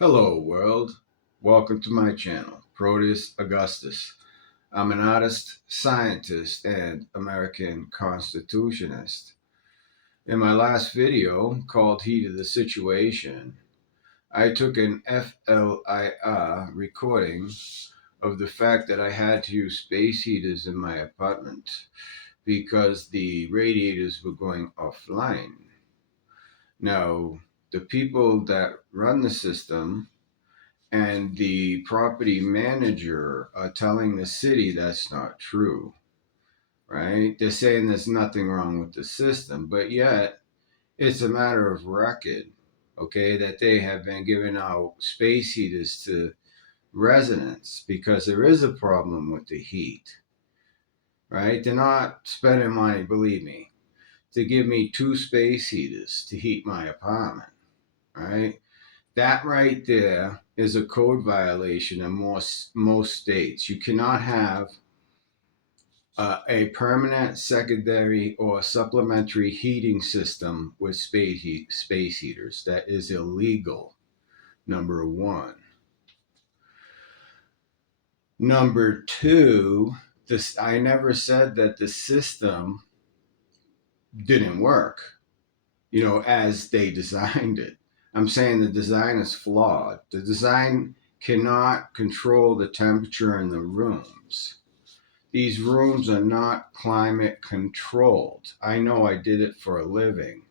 Hello, world. Welcome to my channel, Proteus Augustus. I'm an artist, scientist, and American Constitutionist. In my last video, called Heat of the Situation, I took an FLIR recording of the fact that I had to use space heaters in my apartment because the radiators were going offline. Now, the people that run the system and the property manager are telling the city that's not true, right? They're saying there's nothing wrong with the system, but yet it's a matter of record, okay, that they have been giving out space heaters to residents because there is a problem with the heat, right? They're not spending money, believe me, to give me two space heaters to heat my apartment, right? That right there is a code violation in most states. You cannot have a permanent, secondary, or supplementary heating system with space heaters. That is illegal, number one. Number two, I never said that the system didn't work, as they designed it. I'm saying the design is flawed. The design cannot control the temperature in the rooms. These rooms are not climate controlled. I know I did it for a living.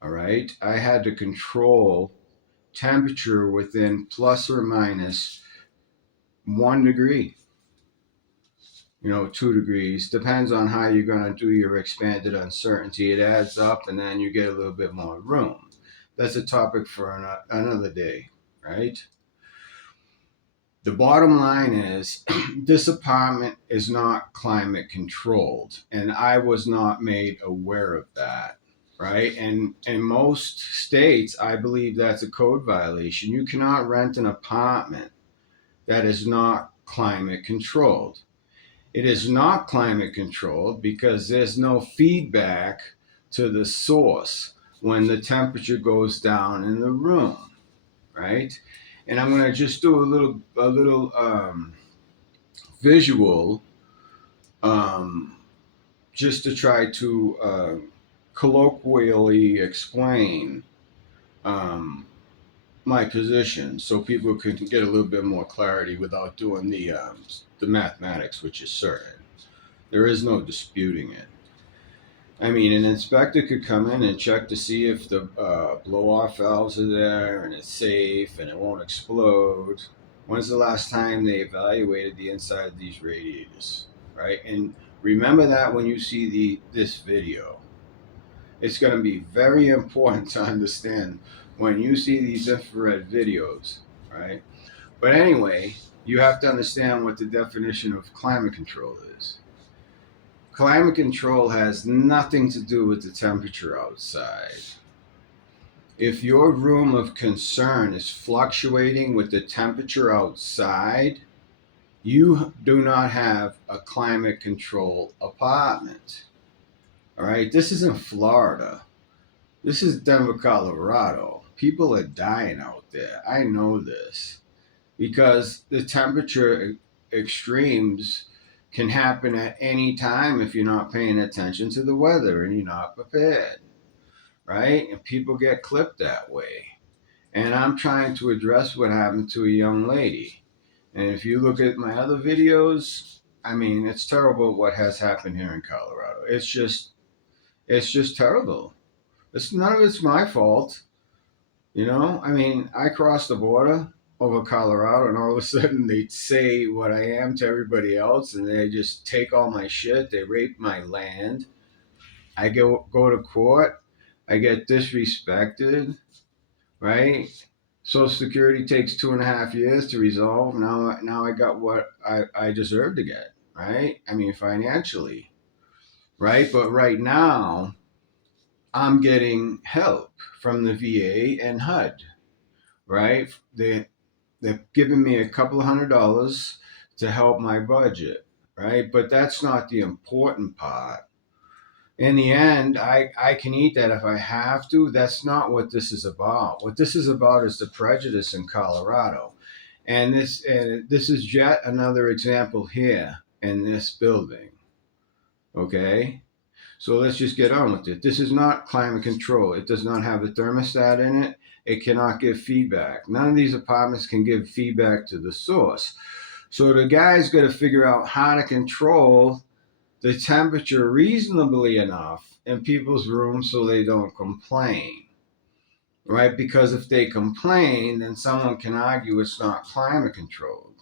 All right. I had to control temperature within plus or minus 1 degree, 2 degrees. Depends on how you're going to do your expanded uncertainty. It adds up and then you get a little bit more room. That's a topic for another day, right? The bottom line is this apartment is not climate controlled, and I was not made aware of that, right? And in most states, I believe that's a code violation. You cannot rent an apartment that is not climate controlled. It is not climate controlled because there's no feedback to the source when the temperature goes down in the room, right? And I'm going to just do a little visual, um, just to try to colloquially explain um, my position, so people can get a little bit more clarity without doing the mathematics, which is certain. There is no disputing it. I mean, an inspector could come in and check to see if the blow-off valves are there and it's safe and it won't explode. When's the last time they evaluated the inside of these radiators, right? And remember that when you see this video. It's going to be very important to understand when you see these infrared videos, right? But anyway, you have to understand what the definition of climate control is. Climate control has nothing to do with the temperature outside. If your room of concern is fluctuating with the temperature outside, you do not have a climate control apartment. All right, this isn't Florida. This is Denver, Colorado. People are dying out there. I know this because the temperature extremes can happen at any time if you're not paying attention to the weather and you're not prepared, right? And people get clipped that way. And I'm trying to address what happened to a young lady. And if you look at my other videos, I mean, it's terrible what has happened here in Colorado. It's just terrible. None of it's my fault. I mean, I crossed the border over Colorado, and all of a sudden they say what I am to everybody else, and they just take all my shit. They rape my land. I go to court. I get disrespected, right? Social Security takes 2.5 years to resolve. Now I got what I deserve to get, right? I mean, financially, right? But right now, I'm getting help from the VA and HUD, right? They've given me a couple of $100 to help my budget, right? But that's not the important part. in the end, I can eat that if I have to. That's not what this is about. What this is about is the prejudice in Colorado. And this is yet another example here in this building. Okay? So let's just get on with it. This is not climate control. It does not have a thermostat in it. It cannot give feedback. None of these apartments can give feedback to the source. So the guy's got to figure out how to control the temperature reasonably enough in people's rooms so they don't complain, right? Because if they complain, then someone can argue it's not climate controlled,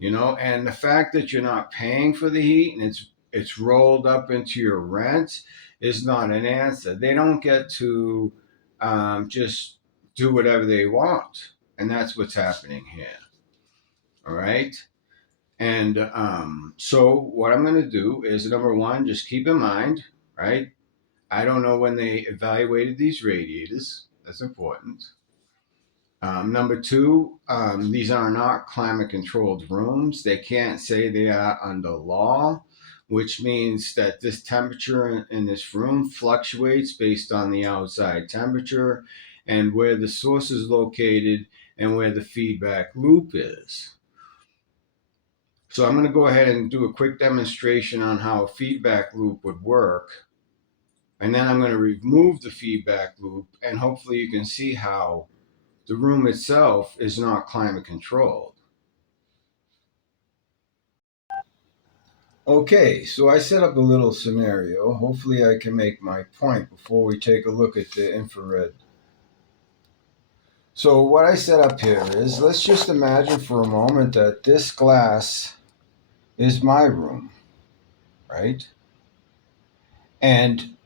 And the fact that you're not paying for the heat and it's rolled up into your rent is not an answer. They don't get to just do whatever they want, and that's what's happening here. All right. And so what I'm going to do is number one, just keep in mind, right? I don't know when they evaluated these radiators. That's important. Number two, these are not climate controlled rooms. They can't say they are under law, which means that this temperature in this room fluctuates based on the outside temperature and where the source is located and where the feedback loop is. So I'm going to go ahead and do a quick demonstration on how a feedback loop would work. And then I'm going to remove the feedback loop, and hopefully you can see how the room itself is not climate controlled. Okay, so I set up a little scenario. Hopefully I can make my point before we take a look at the infrared. So what I set up here is, let's just imagine for a moment that this glass is my room, right? And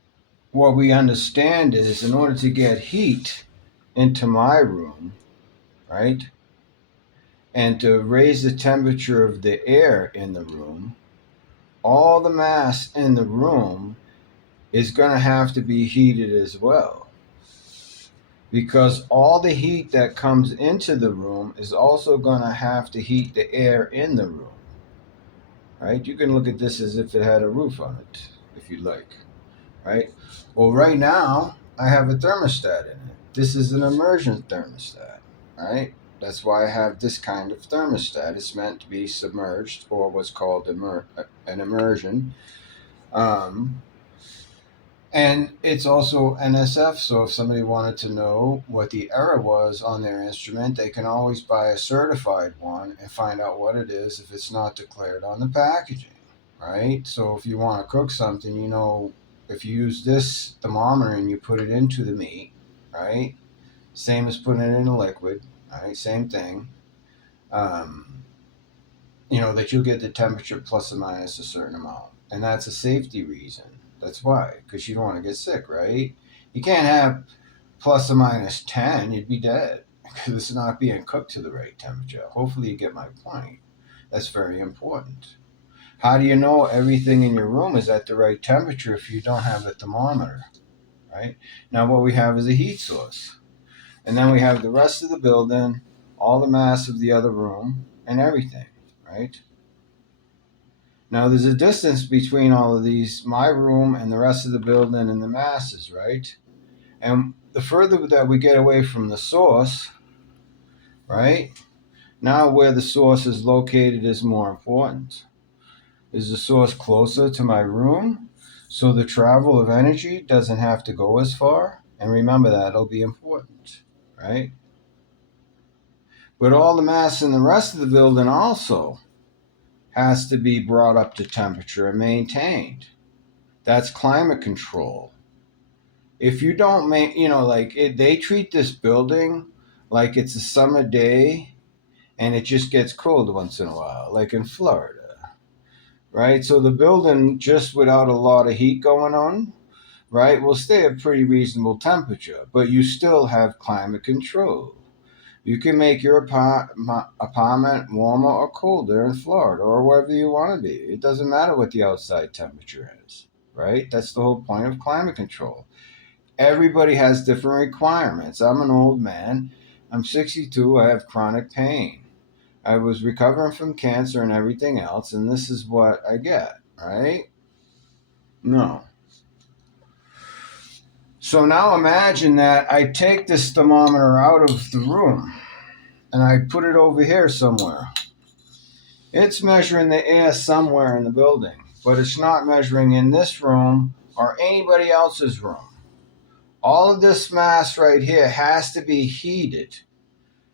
what we understand is, in order to get heat into my room, right, and to raise the temperature of the air in the room, all the mass in the room is going to have to be heated as well. Because all the heat that comes into the room is also going to have to heat the air in the room. Right? You can look at this as if it had a roof on it, if you like. Right? Well, right now, I have a thermostat in it. This is an immersion thermostat. Right? That's why I have this kind of thermostat. It's meant to be submerged, or what's called an immersion. And it's also NSF, so if somebody wanted to know what the error was on their instrument, they can always buy a certified one and find out what it is if it's not declared on the packaging, right? So if you want to cook something, if you use this thermometer and you put it into the meat, right? Same as putting it in a liquid, right? Same thing. That you'll get the temperature plus or minus a certain amount. And that's a safety reason. That's why, because you don't want to get sick, right? You can't have plus or minus 10, you'd be dead because it's not being cooked to the right temperature. Hopefully, you get my point. That's very important. How do you know everything in your room is at the right temperature if you don't have a thermometer, right? Now, what we have is a heat source. And then we have the rest of the building, all the mass of the other room, and everything, right? Now, there's a distance between all of these, my room and the rest of the building and the masses, right? And the further that we get away from the source, right? Now, where the source is located is more important. Is the source closer to my room so the travel of energy doesn't have to go as far? And remember that, it'll be important, right? But all the mass in the rest of the building also has to be brought up to temperature and maintained. That's climate control. If you don't they treat this building like it's a summer day and it just gets cold once in a while, like in Florida, right? So the building, just without a lot of heat going on, right, will stay at pretty reasonable temperature, but you still have climate control. You can make your apartment warmer or colder in Florida or wherever you want to be. It doesn't matter what the outside temperature is, right? That's the whole point of climate control. Everybody has different requirements. I'm an old man. I'm 62. I have chronic pain. I was recovering from cancer and everything else, and this is what I get, right? No. So now imagine that I take this thermometer out of the room and I put it over here somewhere. It's measuring the air somewhere in the building, but it's not measuring in this room or anybody else's room. All of this mass right here has to be heated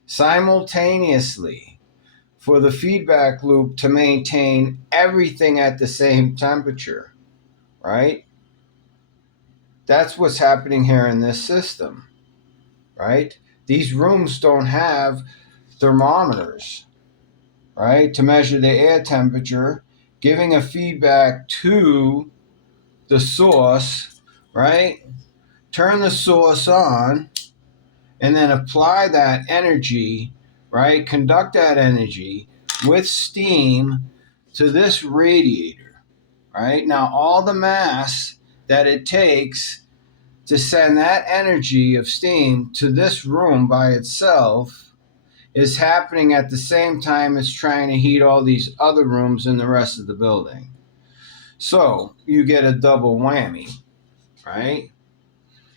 simultaneously for the feedback loop to maintain everything at the same temperature, right? That's what's happening here in this system, right? These rooms don't have thermometers, right, to measure the air temperature, giving a feedback to the source, right? Turn the source on and then apply that energy, right? Conduct that energy with steam to this radiator, right? Now, all the mass that it takes to send that energy of steam to this room by itself is happening at the same time as trying to heat all these other rooms in the rest of the building. So you get a double whammy, right?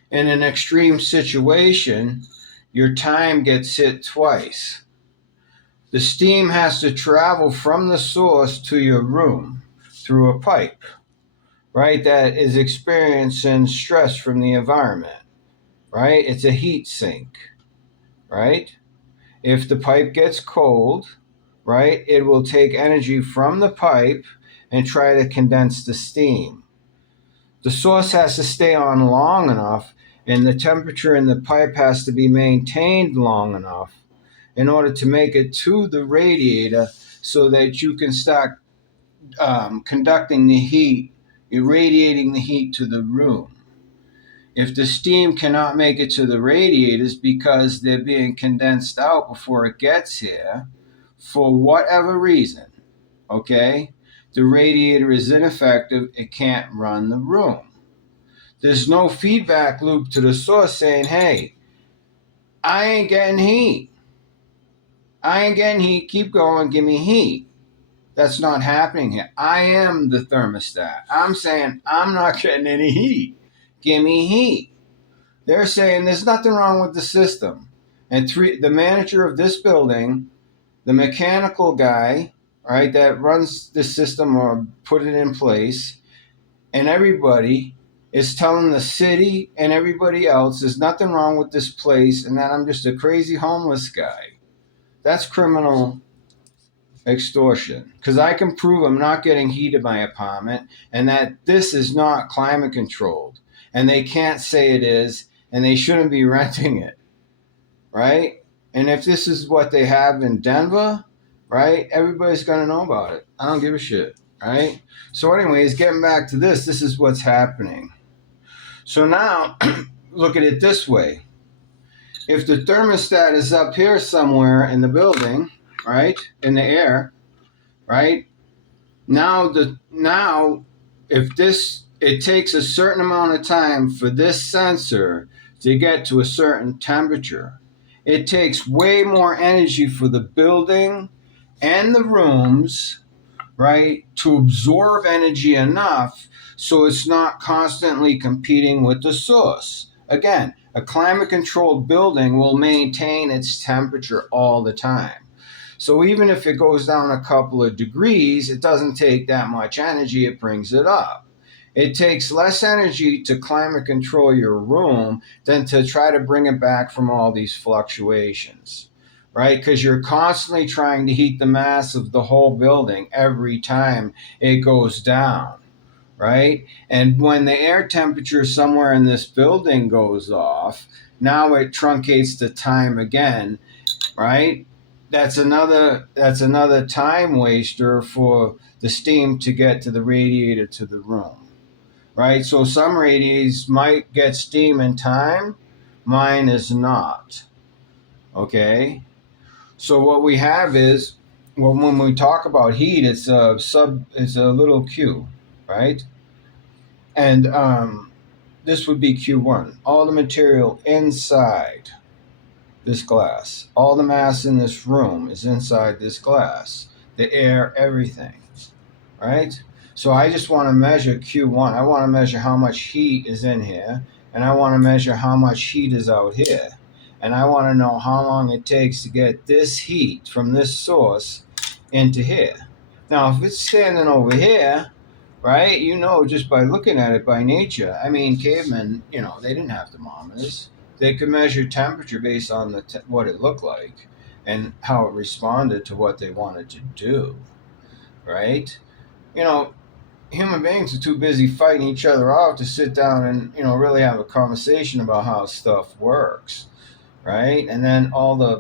In an extreme situation, your time gets hit twice. The steam has to travel from the source to your room through a pipe, right, that is experiencing stress from the environment, right? It's a heat sink, right? If the pipe gets cold, right, it will take energy from the pipe and try to condense the steam. The source has to stay on long enough, and the temperature in the pipe has to be maintained long enough in order to make it to the radiator so that you can start conducting the heat, irradiating the heat to the room. If the steam cannot make it to the radiators because they're being condensed out before it gets here, for whatever reason, okay, the radiator is ineffective, it can't run the room. There's no feedback loop to the source saying, hey, I ain't getting heat. I ain't getting heat. Keep going. Give me heat. That's not happening here. I am the thermostat. I'm saying I'm not getting any heat. Give me heat. They're saying there's nothing wrong with the system. And the manager of this building, the mechanical guy, right, that runs the system or put it in place, and everybody is telling the city and everybody else there's nothing wrong with this place and that I'm just a crazy homeless guy. That's criminal extortion, because I can prove I'm not getting heat in my apartment and that this is not climate controlled, and they can't say it is, and they shouldn't be renting it, right? And if this is what they have in Denver, right, everybody's going to know about it. I don't give a shit, right? So anyways, getting back to this is what's happening. So now look at it this way. If the thermostat is up here somewhere in the building, right, in the air, right, now if this, it takes a certain amount of time for this sensor to get to a certain temperature. It takes way more energy for the building and the rooms, right, to absorb energy enough so it's not constantly competing with the source. Again, a climate controlled building will maintain its temperature all the time. So even if it goes down a couple of degrees, it doesn't take that much energy, it brings it up. It takes less energy to climate control your room than to try to bring it back from all these fluctuations, right? Because you're constantly trying to heat the mass of the whole building every time it goes down, right? And when the air temperature somewhere in this building goes off, now it truncates the time again, right? That's another time waster for the steam to get to the radiator to the room, right? So some radiators might get steam in time, mine is not, okay? So what we have is, well, when we talk about heat, it's a little Q, right? And this would be Q1. All the material inside this glass, all the mass in this room is inside this glass. The air, everything, right? So I just want to measure Q1. I want to measure how much heat is in here. and I want to measure how much heat is out here, and I want to know how long it takes to get this heat from this source into here. Now, if it's standing over here, right, just by looking at it by nature, I mean, cavemen, they didn't have thermometers. They could measure temperature based on what it looked like and how it responded to what they wanted to do, right? You know, human beings are too busy fighting each other out to sit down and really have a conversation about how stuff works, right? And then all the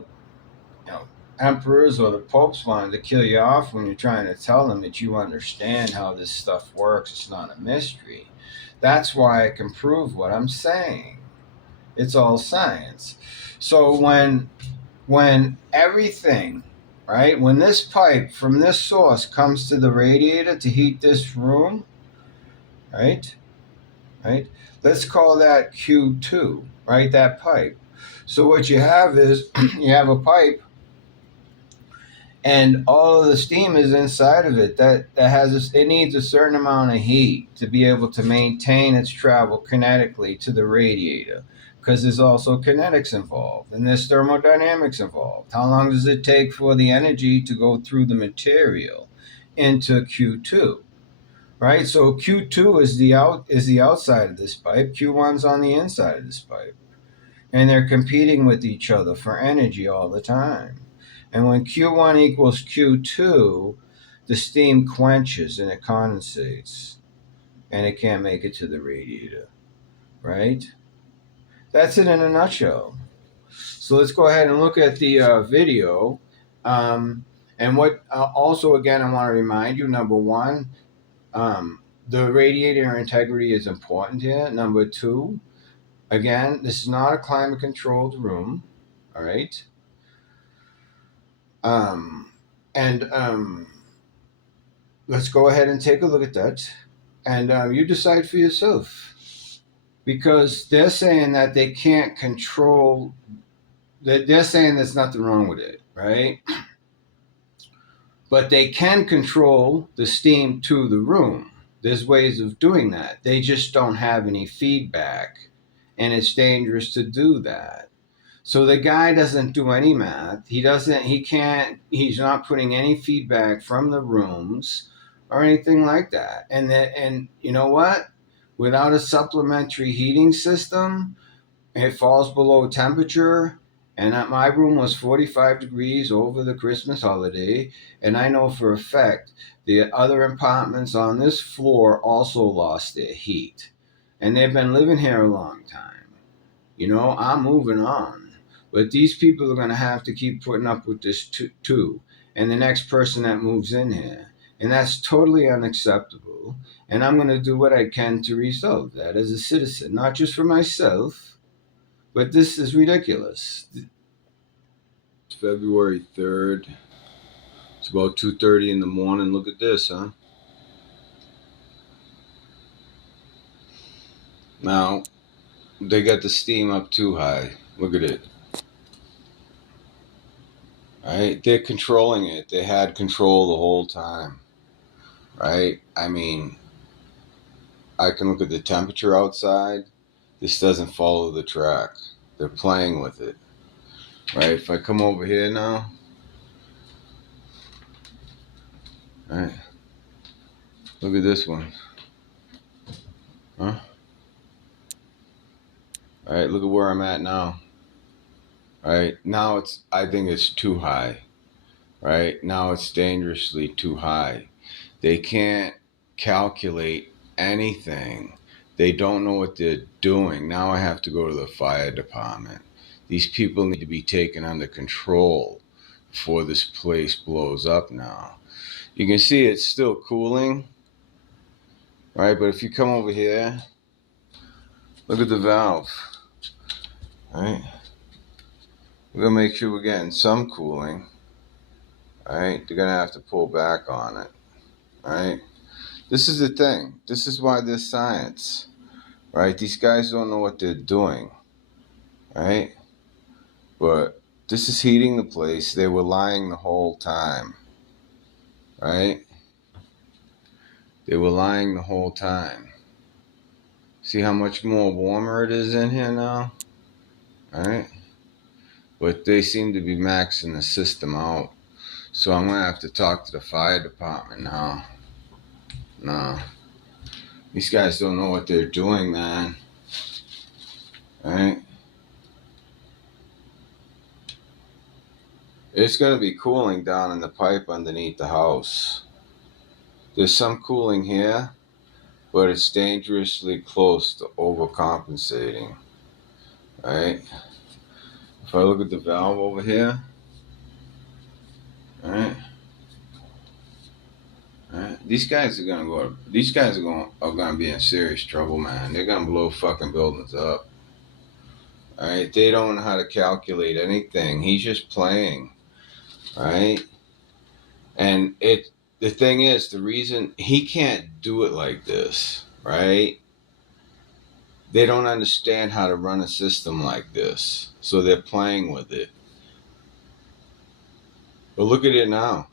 you know emperors or the popes wanted to kill you off when you're trying to tell them that you understand how this stuff works. It's not a mystery. That's why I can prove what I'm saying. It's all science. So when everything, right, when this pipe from this source comes to the radiator to heat this room, right? Right? Let's call that Q2, right? That pipe. So what you have is you have a pipe and all of the steam is inside of it that it needs a certain amount of heat to be able to maintain its travel kinetically to the radiator, because there's also kinetics involved and there's thermodynamics involved. How long does it take for the energy to go through the material into Q2? Right, so Q2 is the outside of this pipe. Q1's on the inside of this pipe, and they're competing with each other for energy all the time. And when Q1 equals Q2, the steam quenches and it condensates, and it can't make it to the radiator. Right? That's it in a nutshell. So let's go ahead and look at the video. And what also, again, I want to remind you, number one, the radiator integrity is important here. Number two, again, this is not a climate controlled room. All right. And let's go ahead and take a look at that. And you decide for yourself. Because they're saying that they can't control, they're saying there's nothing wrong with it, right? But they can control the steam to the room. There's ways of doing that. They just don't have any feedback, and it's dangerous to do that. So the guy doesn't do any math. He's not putting any feedback from the rooms or anything like that. And you know what? Without a supplementary heating system, it falls below temperature. And my room was 45 degrees over the Christmas holiday. And I know for a fact the other apartments on this floor also lost their heat. And they've been living here a long time. I'm moving on. But these people are going to have to keep putting up with this too. And the next person that moves in here. And that's totally unacceptable. And I'm going to do what I can to resolve that as a citizen, not just for myself, but this is ridiculous. It's February 3rd. It's about 2:30 in the morning. Look at this, huh? Now, they got the steam up too high. Look at it. Right? They're controlling it. They had control the whole time. Right? I mean, I can look at the temperature outside. This doesn't follow the track. They're playing with it. Right? If I come over here now. Right. Look at this one. Huh? Alright, look at where I'm at now. Right? Now I think it's too high. Right? Now it's dangerously too high. They can't calculate anything. They don't know what they're doing. Now I have to go to the fire department. These people need to be taken under control before this place blows up now. You can see it's still cooling, right? But if you come over here, look at the valve, right? We're going to make sure we're getting some cooling, right? They're going to have to pull back on it, right? This is the thing. This is why there's science, right? These guys don't know what they're doing, right? But this is heating the place. They were lying the whole time, right? They were lying the whole time. See how much more warmer it is in here now? Alright? But they seem to be maxing the system out. So I'm going to have to talk to the fire department now. No. These guys don't know what they're doing, man. Alright? It's going to be cooling down in the pipe underneath the house. There's some cooling here, but it's dangerously close to overcompensating. Alright? If I look at the valve over here, alright? Alright? These guys are gonna be in serious trouble, man. They're gonna blow fucking buildings up. Alright? They don't know how to calculate anything. He's just playing. Right? And the thing is, the reason he can't do it like this, right? They don't understand how to run a system like this. So they're playing with it. But look at it now.